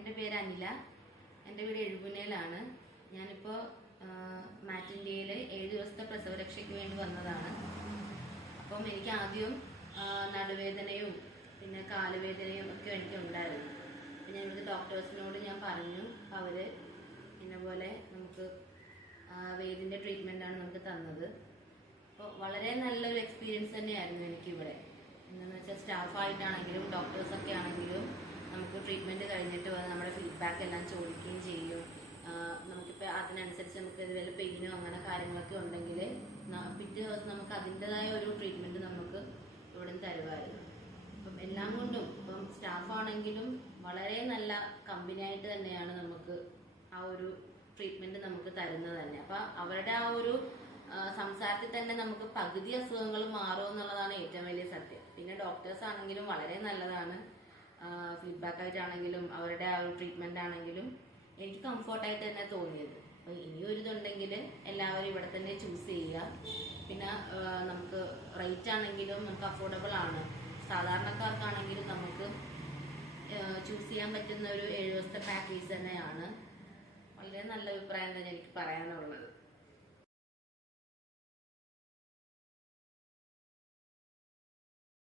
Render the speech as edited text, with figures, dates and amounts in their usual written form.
എൻ്റെ പേര് അനില. എൻ്റെ വീട് എഴുപുന്നയിലാണ്. ഞാനിപ്പോൾ മാറ്റിൻ്റെയിൽ 7 ദിവസത്തെ പ്രസവരക്ഷയ്ക്ക് വേണ്ടി വന്നതാണ്. അപ്പം എനിക്ക് ആദ്യം നടുവേദനയും പിന്നെ കാലുവേദനയും ഒക്കെ എനിക്ക് ഉണ്ടായിരുന്നു. അപ്പം ഞാൻ ഇവിടുത്തെ ഡോക്ടേഴ്സിനോട് ഞാൻ പറഞ്ഞു. അവർ ഇന്നപോലെ നമുക്ക് വേദിൻ്റെ ട്രീറ്റ്മെൻറ്റാണ് നമുക്ക് തന്നത്. അപ്പോൾ വളരെ നല്ലൊരു എക്സ്പീരിയൻസ് തന്നെയായിരുന്നു എനിക്കിവിടെ. എന്താണെന്ന് വെച്ചാൽ സ്റ്റാഫായിട്ടാണെങ്കിലും ഡോക്ടേഴ്സൊക്കെ ആണെങ്കിലും നമുക്ക് ട്രീറ്റ്മെൻറ്റ് കഴിഞ്ഞിട്ട് നമ്മുടെ ഫീഡ്ബാക്ക് എല്ലാം ചോദിക്കുകയും ചെയ്യും. നമുക്കിപ്പോൾ അതിനനുസരിച്ച് നമുക്ക് വല്ല പെയിനോ അങ്ങനെ കാര്യങ്ങളൊക്കെ ഉണ്ടെങ്കിൽ പിറ്റേ ദിവസം നമുക്ക് അതിൻ്റെതായ ഒരു ട്രീറ്റ്മെൻറ്റ് നമുക്ക് ഇവിടെ നിന്ന് തരുമായിരുന്നു. അപ്പം എല്ലാം കൊണ്ടും ഇപ്പം സ്റ്റാഫാണെങ്കിലും വളരെ നല്ല കമ്പനിയായിട്ട് തന്നെയാണ് നമുക്ക് ആ ഒരു ട്രീറ്റ്മെൻറ്റ് നമുക്ക് തരുന്നത് തന്നെ. അപ്പം അവരുടെ ആ ഒരു സംസാരത്തിൽ തന്നെ നമുക്ക് പകുതി അസുഖങ്ങൾ മാറും എന്നുള്ളതാണ് ഏറ്റവും വലിയ സത്യം. പിന്നെ ഡോക്ടേഴ്സ് ആണെങ്കിലും വളരെ നല്ലതാണ്. ഫീഡ്ബാക്ക് ആയിട്ടാണെങ്കിലും അവരുടെ ആ ഒരു ട്രീറ്റ്മെന്റ് ആണെങ്കിലും എനിക്ക് കംഫർട്ടായിട്ട് തന്നെ തോന്നിയത്. അപ്പോൾ ഇനിയൊരു ഇതുണ്ടെങ്കിൽ എല്ലാവരും ഇവിടെ തന്നെ ചൂസ് ചെയ്യുക. പിന്നെ നമുക്ക് റേറ്റ് ആണെങ്കിലും നമുക്ക് അഫോർഡബിൾ ആണ്. സാധാരണക്കാർക്കാണെങ്കിലും നമുക്ക് ചൂസ് ചെയ്യാൻ പറ്റുന്ന ഒരു 7 ദിവസത്തെ പാക്കേജ് തന്നെയാണ്. വളരെ നല്ല അഭിപ്രായം തന്നെ എനിക്ക് പറയാനുള്ളത്.